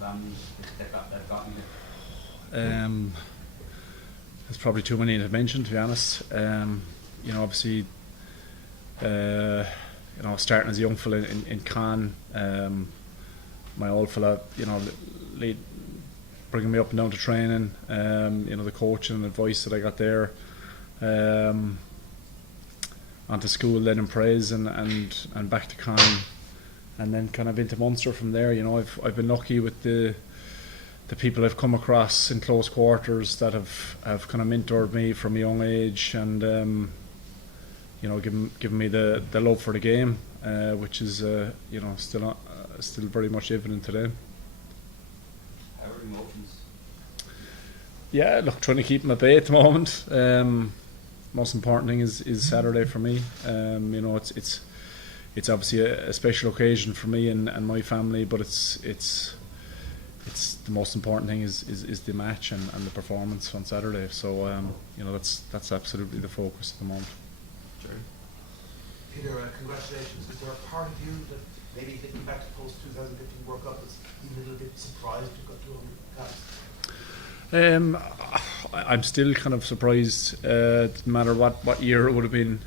family that got you There's probably too many to mention, to be honest. Obviously, starting as a young fella in Caen, my old fella, bringing me up and down to training, the coaching and advice that I got there, onto school, then in Praise and back to Caen, and then kind of into Munster from there. I've been lucky with the people I've come across in close quarters that have kind of mentored me from a young age, and given me the love for the game, which is still very much evident today. How are emotions? Yeah, look, trying to keep them at bay at the moment. Most important thing is Saturday for me. It's obviously a special occasion for me and my family, but it's the most important thing is the match and the performance on Saturday. So that's absolutely the focus at the moment. Sure. Peter, congratulations. Is there a part of you that maybe thinking back to post 2015 World Cup that's even a little bit surprised you got to 100 caps? I'm still kind of surprised, no matter what year it would have been.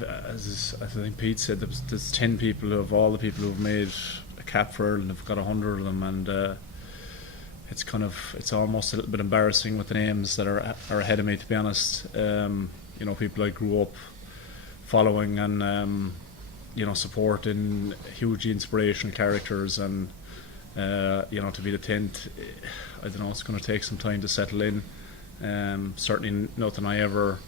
As I think Pete said, there's 10 people of all the people who've made a cap for Ireland have got 100 of them, and it's almost a little bit embarrassing with the names that are ahead of me, to be honest. People I grew up following and supporting, hugely inspirational characters, and to be the 10th, I don't know, it's going to take some time to settle in. Certainly nothing I ever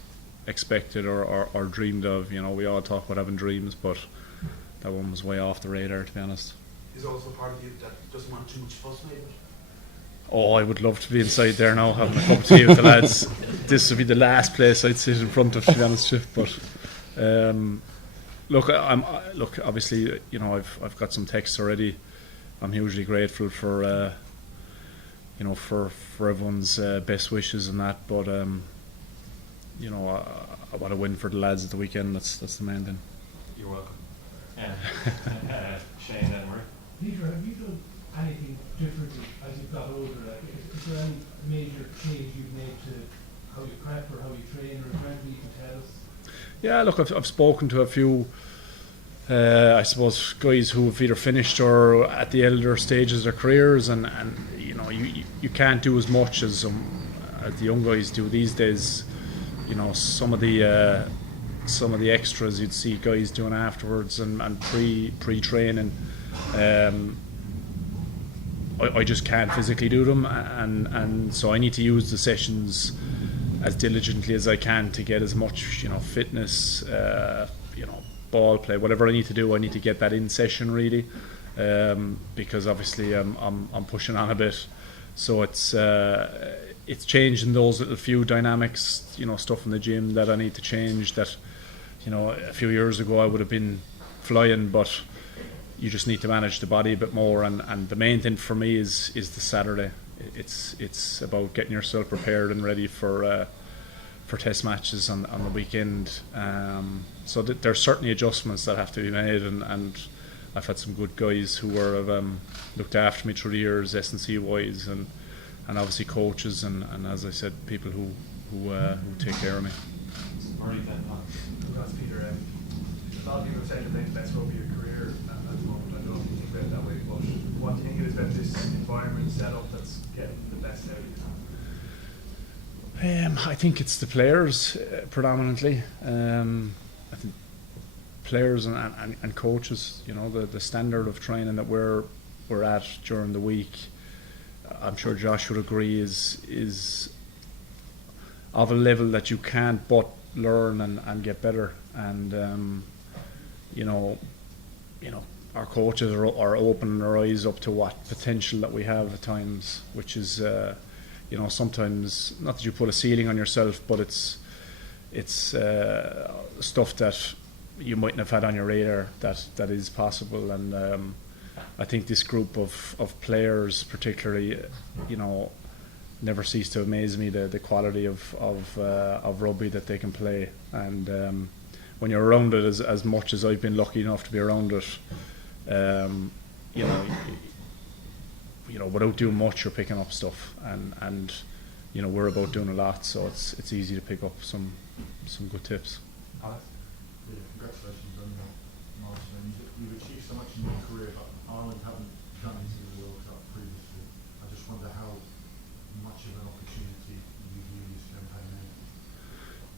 expected or dreamed of. We all talk about having dreams, but that one was way off the radar, to be honest. Is there also part of you that doesn't want too much fuss made of it? Oh, I would love to be inside there now, having a cup of tea with the lads. This would be the last place I'd sit in front of, to be honest with you. But obviously, I've got some texts already. I'm hugely grateful for everyone's best wishes and that. But I want to win for the lads at the weekend. That's the main thing. You're welcome. Shane and Murray. Peter, have you done anything differently as you've got older? Is there any major change you've made to how you prep or how you train, or anything you can tell us? Yeah, look, I've spoken to a few, I suppose, guys who have either finished or at the elder stages of their careers, and you can't do as much as the young guys do these days. Some of the extras you'd see guys doing afterwards and pre-training. I just can't physically do them, and so I need to use the sessions as diligently as I can to get as much fitness, ball play, whatever I need to do. I need to get that in session really, because obviously I'm pushing on a bit, so it's changing those little few dynamics, stuff in the gym that I need to change. That a few years ago I would have been flying, but you just need to manage the body a bit more, and the main thing for me is the Saturday. It's about getting yourself prepared and ready for test matches on the weekend. So there's certainly adjustments that have to be made, and I've had some good guys who have looked after me through the years, S&C wise, and obviously coaches, and as I said, people who take care of me. Congrats, Peter. A lot of people have said you're playing the best rugby of your career at the moment. I don't know if you think about it that way, but what do you think it is about this environment setup that's getting the best out of you? I think it's the players predominantly. I think players and coaches. The standard of training that we're at during the week, I'm sure Josh would agree, is of a level that you can't but learn and get better. And our coaches are opening their eyes up to what potential that we have at times, which is sometimes, not that you put a ceiling on yourself, but it's stuff that you mightn't have had on your radar that is possible. And I think this group of players particularly, never cease to amaze me, the quality of rugby that they can play. And when you're around it as much as I've been lucky enough to be around it, you know, without doing much, you're picking up stuff, and you know, we're about doing a lot, so it's easy to pick up some good tips. Alex? Yeah, congratulations on your milestone. You've achieved so much in your career, but Ireland haven't done anything in the World Cup previously. I just wonder how much of an opportunity you view this campaign now.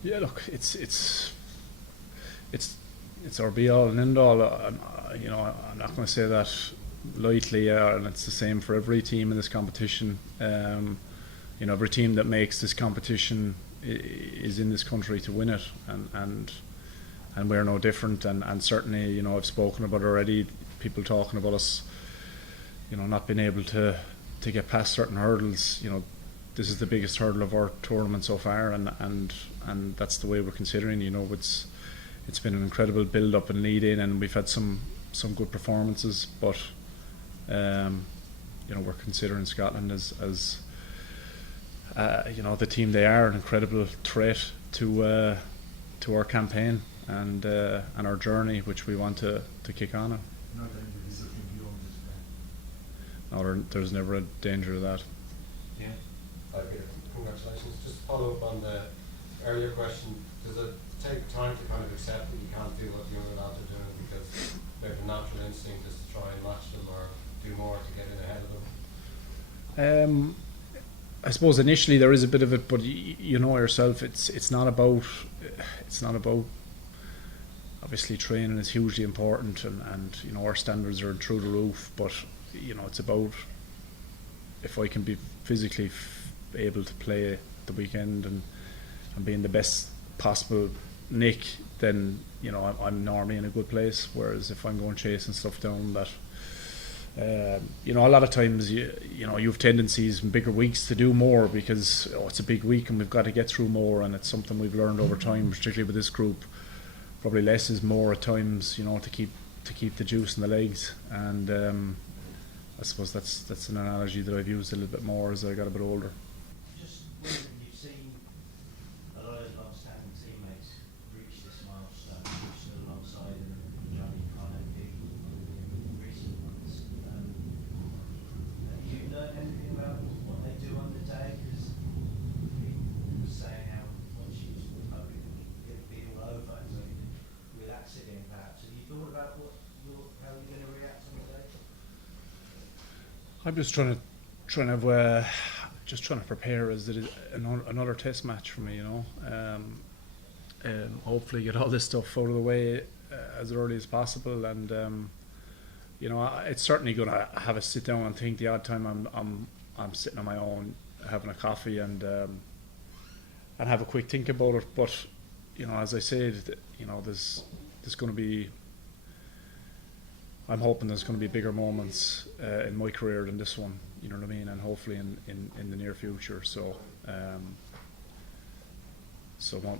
Yeah, look, it's our be all and end all. You know, I'm not going to say that lightly, and it's the same for every team in this competition. You know, every team that makes this competition is in this country to win it, and we're no different. And certainly, you know, I've spoken about already. People talking about us, you know, not being able to get past certain hurdles. You know, this is the biggest hurdle of our tournament so far, and that's the way we're considering. You know, it's been an incredible build up and lead in, and we've had some good performances, but you know, we're considering Scotland as you know, the team they are, an incredible threat to our campaign and our journey, which we want to kick on. No danger is looking beyond this game. No, there's never a danger of that. Yeah. Hi Peter, congratulations. Just to follow up on the earlier question, does it take time to kind of accept that you can't do what the younger lads are doing because their natural instinct is to try and match them or do more to get in ahead of them? I suppose initially there is a bit of it, but you know yourself, it's not about obviously training is hugely important, and you know, our standards are through the roof, but you know, it's about if I can be physically able to play the weekend and be in the best possible nick, then you know, I'm normally in a good place. Whereas if I'm going chasing stuff down that you know, a lot of times you know, you have tendencies in bigger weeks to do more because it's a big week and we've got to get through more, and it's something we've learned over time, particularly with this group. Probably less is more at times, you know, to keep the juice in the legs, and I suppose that's an analogy that I've used a little bit more as I got a bit older. Just wondering, you've seen a lot of long-standing teammates reach this milestone, you've stood alongside them, Johnny, Connor, Pete, in recent months. Have you learned anything about what they do on the day? Because you were saying how once you probably it'd be all over, so with accident perhaps. Have you thought about how you're going to react on the day? I'm just trying to prepare as it is another test match for me, you know. Hopefully get all this stuff out of the way as early as possible, and you know, it's certainly going to have a sit down and think. The odd time I'm sitting on my own having a coffee and have a quick think about it. But you know, as I said, you know, there's going to be. I'm hoping there's going to be bigger moments in my career than this one, you know what I mean, and hopefully in the near future. So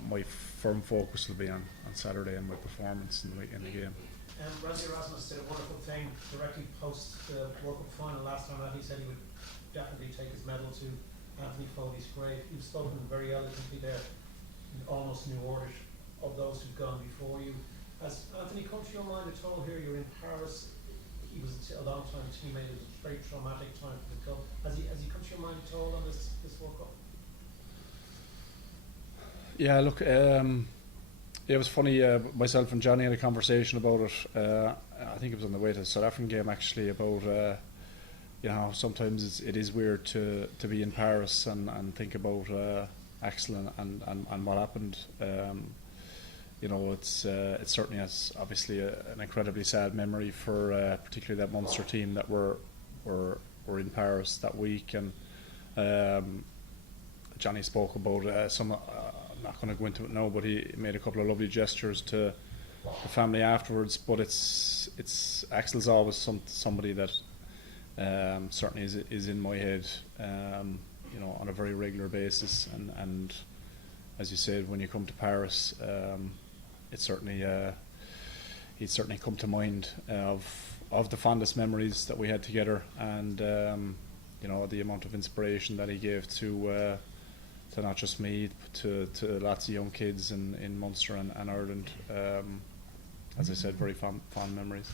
my firm focus will be on Saturday and my performance in the game. Rosie Erasmus did a wonderful thing directly post the World Cup final last time out. He said he would definitely take his medal to Anthony Foley's grave. You've spoken very eloquently there, in almost new order of those who've gone before you. Has Anthony come to your mind at all here? You're in Paris. He was a long time teammate. It was a very traumatic time for the club. Has he come to your mind at all on this World Cup? Yeah, look, it was funny. Myself and Johnny had a conversation about it. I think it was on the way to the South African game actually, about you know, sometimes it is weird to be in Paris and think about Axel and what happened. You know, it certainly has obviously an incredibly sad memory for particularly that Munster team that were in Paris that week, and Johnny spoke about some. I'm not going to go into it now, but he made a couple of lovely gestures to the family afterwards. But it's Axel's always somebody that certainly is in my head, you know, on a very regular basis, and as you said, when you come to Paris. It's certainly he'd certainly come to mind of the fondest memories that we had together, and you know, the amount of inspiration that he gave to not just me, but to lots of young kids in Munster and Ireland. As I said, very fond memories.